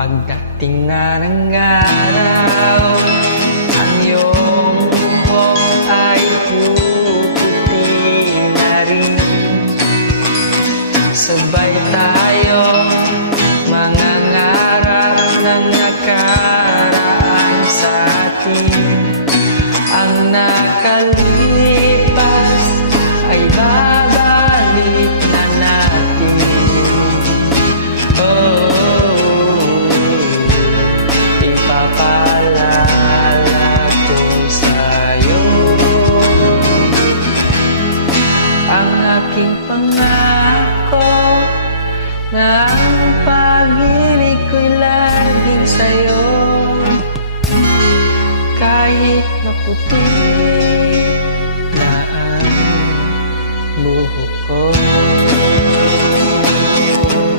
Pagdating na ng araw, ang iyong buhok ay puputi na rin. Sabay tayo mangangarap na nakaraan sa atin. Ang nakalipas ay babalik na natin. Ipapaalala ko sa'yo ang aking pangako na ang pag-ibig ko'y laging sa'yo. Kahit maputi na ang buhok ko.